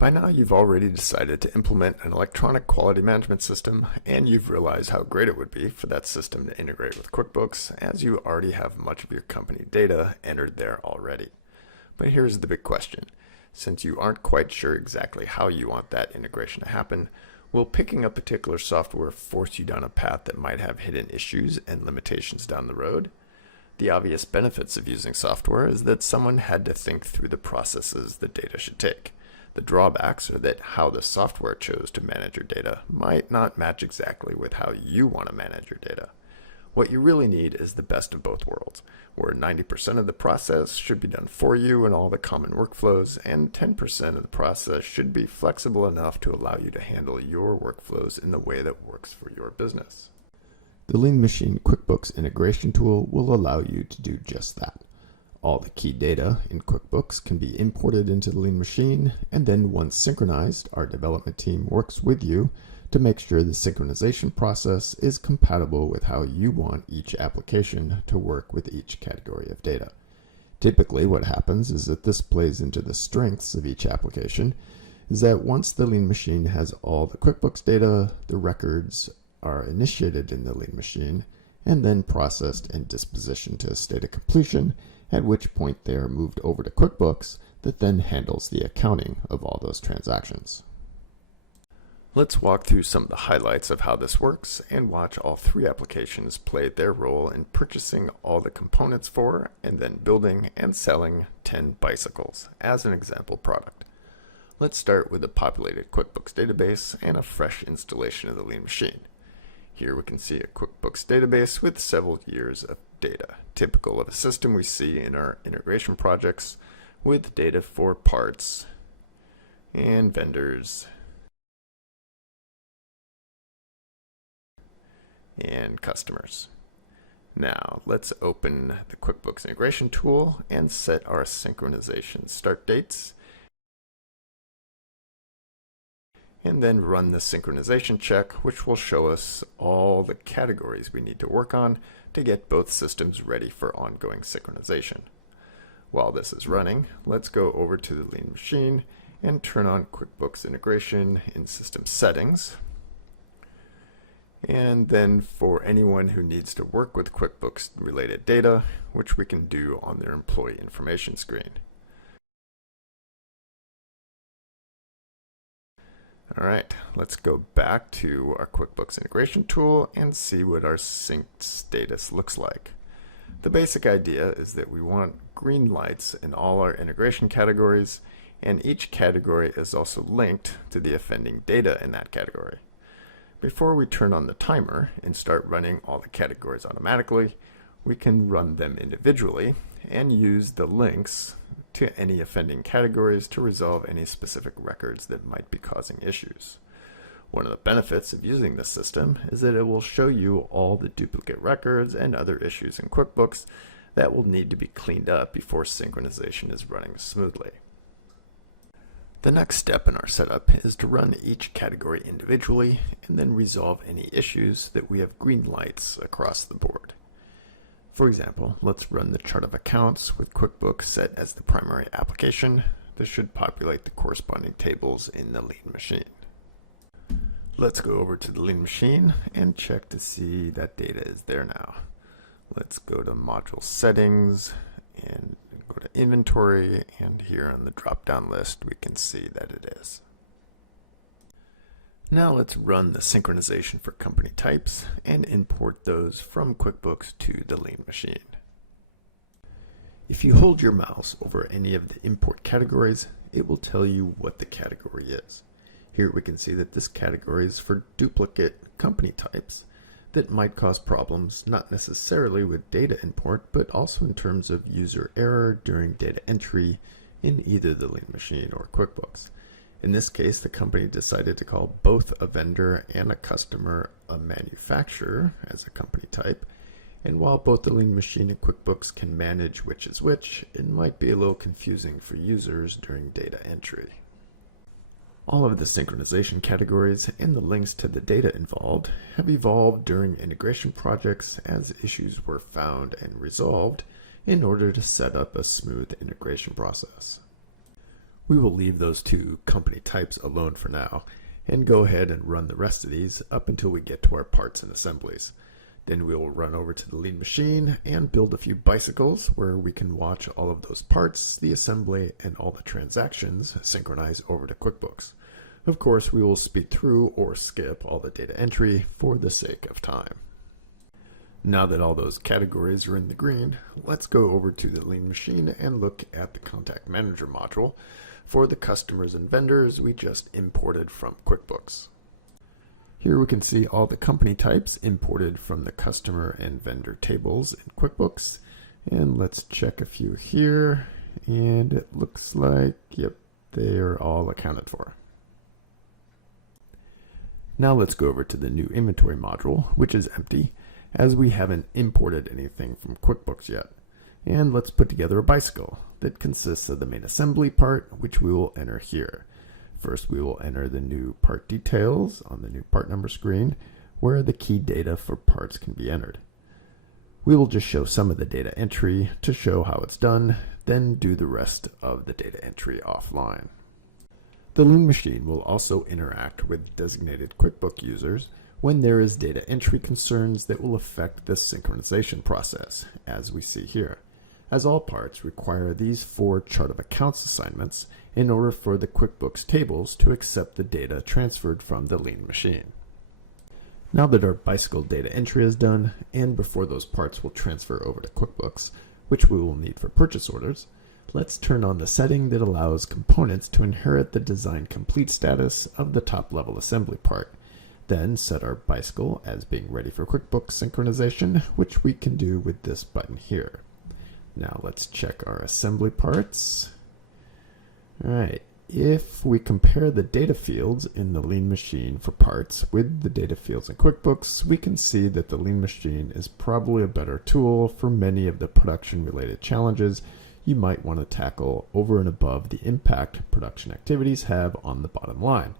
By now you've already decided to implement an electronic quality management system, and you've realized how great it would be for that system to integrate with QuickBooks, as you already have much of your company data entered there already. But here's the big question. Since you aren't quite sure exactly how you want that integration to happen, will picking a particular software force you down a path that might have hidden issues and limitations down the road? The obvious benefits of using software is that someone had to think through the processes the data should take. The drawbacks are that how the software chose to manage your data might not match exactly with how you want to manage your data. What you really need is the best of both worlds, where 90% of the process should be done for you in all the common workflows, and 10% of the process should be flexible enough to allow you to handle your workflows in the way that works for your business. The Lean Machine QuickBooks integration tool will allow you to do just that. All the key data in QuickBooks can be imported into the Lean Machine, and then once synchronized, our development team works with you to make sure the synchronization process is compatible with how you want each application to work with each category of data. Typically, what happens is that this plays into the strengths of each application, is that once the Lean Machine has all the QuickBooks data, the records are initiated in the Lean Machine, and then processed and dispositioned to a state of completion, at which point they are moved over to QuickBooks that then handles the accounting of all those transactions. Let's walk through some of the highlights of how this works and watch all three applications play their role in purchasing all the components for and then building and selling 10 bicycles as an example product. Let's start with a populated QuickBooks database and a fresh installation of the Lean Machine. Here we can see a QuickBooks database with several years of data, typical of a system we see in our integration projects with data for parts and vendors and customers. Now let's open the QuickBooks integration tool and set our synchronization start dates, and then run the synchronization check, which will show us all the categories we need to work on to get both systems ready for ongoing synchronization. While this is running, let's go over to the Lean Machine and turn on QuickBooks integration in System Settings. And then for anyone who needs to work with QuickBooks related data, which we can do on their employee information screen. Alright, let's go back to our QuickBooks integration tool and see what our synced status looks like. The basic idea is that we want green lights in all our integration categories, and each category is also linked to the offending data in that category. Before we turn on the timer and start running all the categories automatically, we can run them individually and use the links to any offending categories to resolve any specific records that might be causing issues. One of the benefits of using this system is that it will show you all the duplicate records and other issues in QuickBooks that will need to be cleaned up before synchronization is running smoothly. The next step in our setup is to run each category individually and then resolve any issues that we have green lights across the board. For example, let's run the chart of accounts with QuickBooks set as the primary application. This should populate the corresponding tables in the Lean Machine. Let's go over to the Lean Machine and check to see that data is there now. Let's go to Module Settings and go to Inventory, and here on the drop-down list we can see that it is. Now let's run the synchronization for company types and import those from QuickBooks to the Lean Machine. If you hold your mouse over any of the import categories, it will tell you what the category is. Here we can see that this category is for duplicate company types that might cause problems, not necessarily with data import, but also in terms of user error during data entry in either the Lean Machine or QuickBooks. In this case, the company decided to call both a vendor and a customer a manufacturer as a company type, and while both the Lean Machine and QuickBooks can manage which is which, it might be a little confusing for users during data entry. All of the synchronization categories and the links to the data involved have evolved during integration projects as issues were found and resolved in order to set up a smooth integration process. We will leave those two company types alone for now and go ahead and run the rest of these up until we get to our parts and assemblies. Then we will run over to the lean machine and build a few bicycles where we can watch all of those parts, the assembly, and all the transactions synchronize over to QuickBooks. Of course, we will speed through or skip all the data entry for the sake of time. Now that all those categories are in the green, let's go over to the lean machine and look at the Contact Manager module for the customers and vendors we just imported from QuickBooks. Here we can see all the company types imported from the customer and vendor tables in QuickBooks. And let's check a few here. And it looks like, yep, they are all accounted for. Now let's go over to the new inventory module, which is empty, as we haven't imported anything from QuickBooks yet. And let's put together a bicycle that consists of the main assembly part, which we will enter here. First, we will enter the new part details on the new part number screen, where the key data for parts can be entered. We will just show some of the data entry to show how it's done, then do the rest of the data entry offline. The lean machine will also interact with designated QuickBooks users when there is data entry concerns that will affect the synchronization process, as we see here, as all parts require these 4 chart of accounts assignments in order for the QuickBooks tables to accept the data transferred from the lean machine. Now that our bicycle data entry is done, and before those parts will transfer over to QuickBooks, which we will need for purchase orders, let's turn on the setting that allows components to inherit the design complete status of the top level assembly part. Then set our bicycle as being ready for QuickBooks synchronization, which we can do with this button here. Now let's check our assembly parts. Alright, if we compare the data fields in the lean machine for parts with the data fields in QuickBooks, we can see that the lean machine is probably a better tool for many of the production related challenges you might want to tackle over and above the impact production activities have on the bottom line,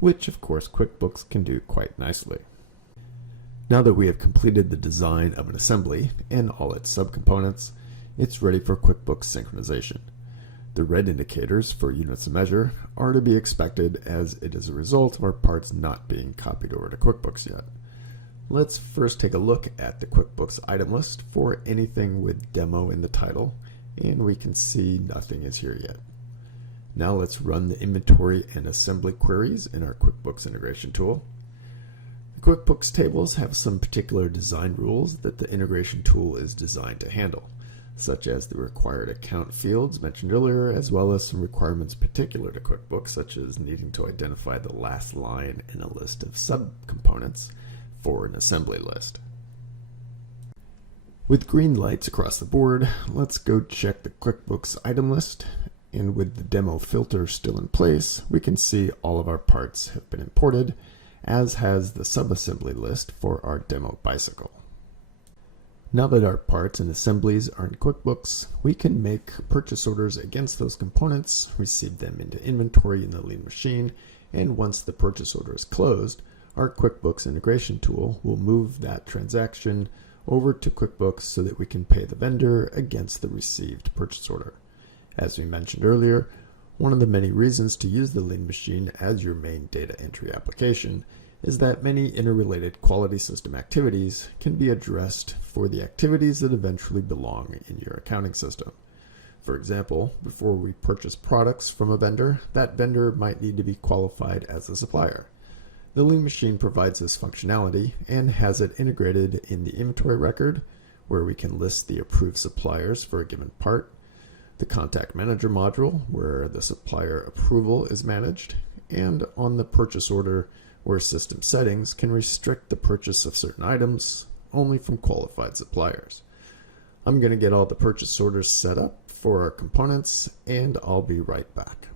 which of course QuickBooks can do quite nicely. Now that we have completed the design of an assembly and all its subcomponents, it's ready for QuickBooks synchronization. The red indicators for units of measure are to be expected as it is a result of our parts not being copied over to QuickBooks yet. Let's first take a look at the QuickBooks item list for anything with demo in the title, and we can see nothing is here yet. Now let's run the inventory and assembly queries in our QuickBooks integration tool. The QuickBooks tables have some particular design rules that the integration tool is designed to handle, such as the required account fields mentioned earlier, as well as some requirements particular to QuickBooks, such as needing to identify the last line in a list of subcomponents for an assembly list. With green lights across the board, let's go check the QuickBooks item list, and with the demo filter still in place, we can see all of our parts have been imported, as has the subassembly list for our demo bicycle. Now that our parts and assemblies are in QuickBooks, we can make purchase orders against those components, receive them into inventory in the lean machine, and once the purchase order is closed, our QuickBooks integration tool will move that transaction over to QuickBooks so that we can pay the vendor against the received purchase order. As we mentioned earlier, one of the many reasons to use the lean machine as your main data entry application is that many interrelated quality system activities can be addressed for the activities that eventually belong in your accounting system. For example, before we purchase products from a vendor, that vendor might need to be qualified as a supplier. The lean machine provides this functionality and has it integrated in the inventory record, where we can list the approved suppliers for a given part, the Contact Manager module, where the supplier approval is managed, and on the purchase order, where system settings can restrict the purchase of certain items only from qualified suppliers. I'm going to get all the purchase orders set up for our components, and I'll be right back.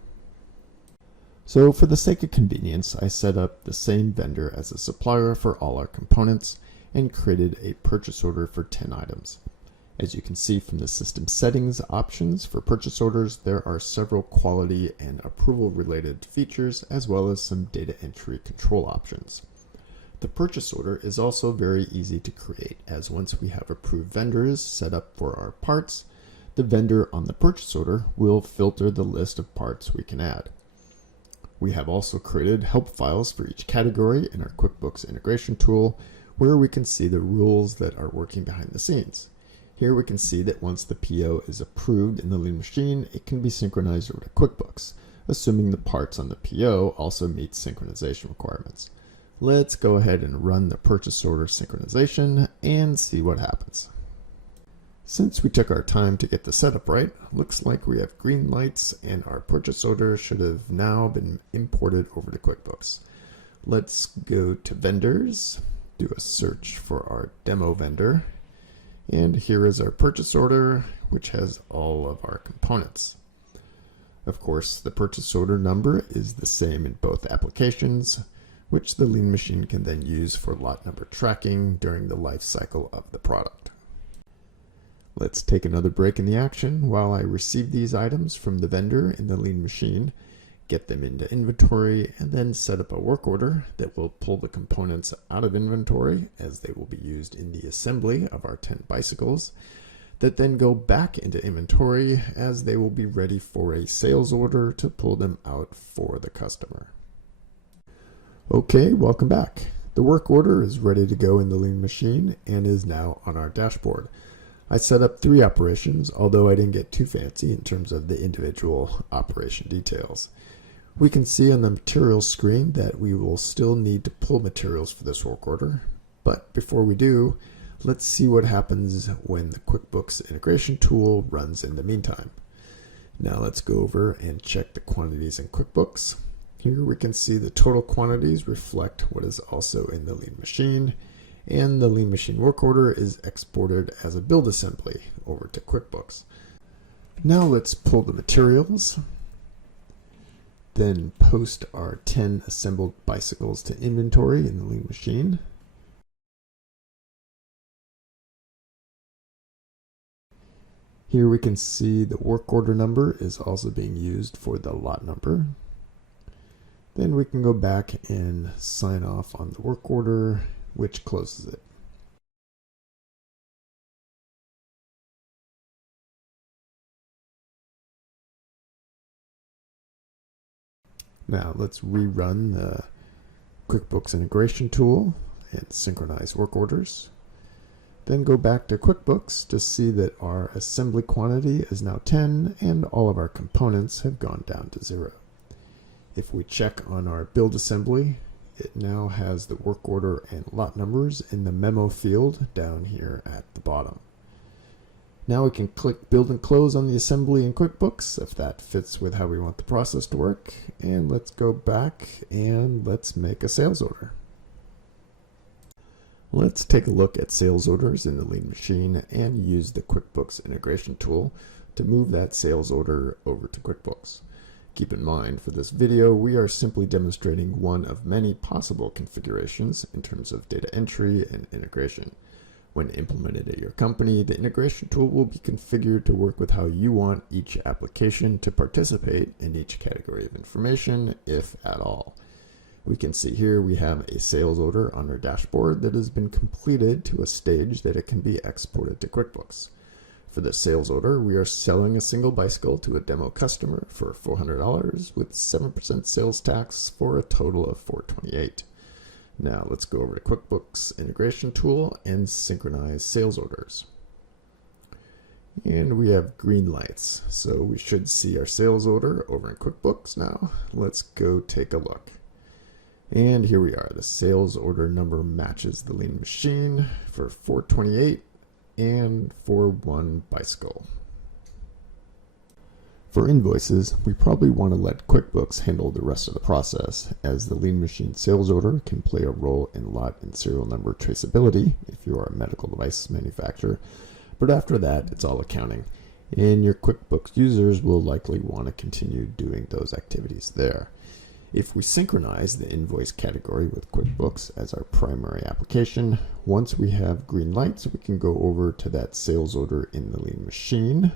So for the sake of convenience, I set up the same vendor as a supplier for all our components and created a purchase order for 10 items. As you can see from the system settings options for purchase orders, there are several quality and approval related features, as well as some data entry control options. The purchase order is also very easy to create, as once we have approved vendors set up for our parts, the vendor on the purchase order will filter the list of parts we can add. We have also created help files for each category in our QuickBooks integration tool, where we can see the rules that are working behind the scenes. Here we can see that once the PO is approved in the Lean Machine, it can be synchronized over to QuickBooks, assuming the parts on the PO also meet synchronization requirements. Let's go ahead and run the purchase order synchronization and see what happens. Since we took our time to get the setup right, looks like we have green lights and our purchase order should have now been imported over to QuickBooks. Let's go to vendors, do a search for our demo vendor, and here is our purchase order, which has all of our components. Of course, the purchase order number is the same in both applications, which the Lean Machine can then use for lot number tracking during the life cycle of the product. Let's take another break in the action while I receive these items from the vendor in the Lean Machine, get them into inventory, and then set up a work order that will pull the components out of inventory as they will be used in the assembly of our 10 bicycles, that then go back into inventory as they will be ready for a sales order to pull them out for the customer. Okay, welcome back. The work order is ready to go in the Lean Machine and is now on our dashboard. I set up 3 operations, although I didn't get too fancy in terms of the individual operation details. We can see on the materials screen that we will still need to pull materials for this work order, but before we do, let's see what happens when the QuickBooks integration tool runs in the meantime. Now let's go over and check the quantities in QuickBooks. Here we can see the total quantities reflect what is also in the Lean Machine, and the Lean Machine work order is exported as a build assembly over to QuickBooks. Now let's pull the materials, then post our 10 assembled bicycles to inventory in the Lean Machine. Here we can see the work order number is also being used for the lot number. Then we can go back and sign off on the work order, which closes it. Now let's rerun the QuickBooks integration tool and synchronize work orders. Then go back to QuickBooks to see that our assembly quantity is now 10 and all of our components have gone down to 0. If we check on our build assembly, it now has the work order and lot numbers in the memo field down here at the bottom. Now we can click build and close on the assembly in QuickBooks if that fits with how we want the process to work. And let's go back and let's make a sales order. Let's take a look at sales orders in the Lean Machine and use the QuickBooks integration tool to move that sales order over to QuickBooks. Keep in mind, for this video, we are simply demonstrating one of many possible configurations in terms of data entry and integration. When implemented at your company, the integration tool will be configured to work with how you want each application to participate in each category of information, if at all. We can see here we have a sales order on our dashboard that has been completed to a stage that it can be exported to QuickBooks. For the sales order, we are selling a single bicycle to a demo customer for $400 with 7% sales tax for a total of $428. Now let's go over to QuickBooks integration tool and synchronize sales orders. And we have green lights, so we should see our sales order over in QuickBooks now. Let's go take a look. And here we are. The sales order number matches the Lean Machine for $428 and for one bicycle. For invoices, we probably want to let QuickBooks handle the rest of the process, as the Lean Machine sales order can play a role in lot and serial number traceability if you are a medical device manufacturer. But after that, it's all accounting, and your QuickBooks users will likely want to continue doing those activities there. If we synchronize the invoice category with QuickBooks as our primary application, once we have green lights, we can go over to that sales order in the Lean Machine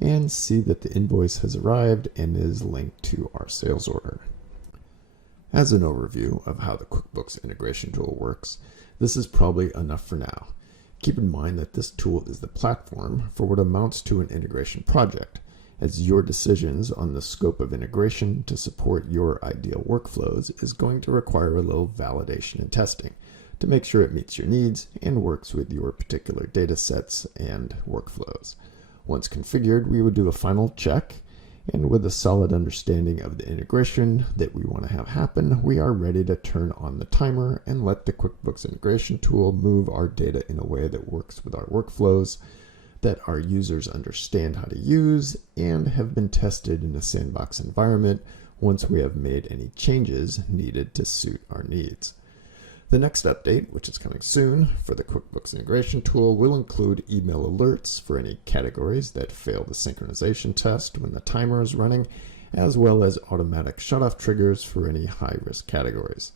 and see that the invoice has arrived and is linked to our sales order. As an overview of how the QuickBooks integration tool works, this is probably enough for now. Keep in mind that this tool is the platform for what amounts to an integration project, as your decisions on the scope of integration to support your ideal workflows is going to require a little validation and testing to make sure it meets your needs and works with your particular data sets and workflows. Once configured, we would do a final check, and with a solid understanding of the integration that we want to have happen, we are ready to turn on the timer and let the QuickBooks integration tool move our data in a way that works with our workflows, that our users understand how to use, and have been tested in a sandbox environment once we have made any changes needed to suit our needs. The next update, which is coming soon for the QuickBooks integration tool, will include email alerts for any categories that fail the synchronization test when the timer is running, as well as automatic shutoff triggers for any high-risk categories.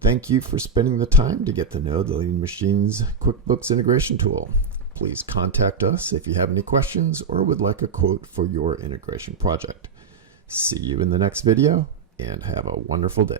Thank you for spending the time to get to know the Lean Machine's QuickBooks integration tool. Please contact us if you have any questions or would like a quote for your integration project. See you in the next video, and have a wonderful day.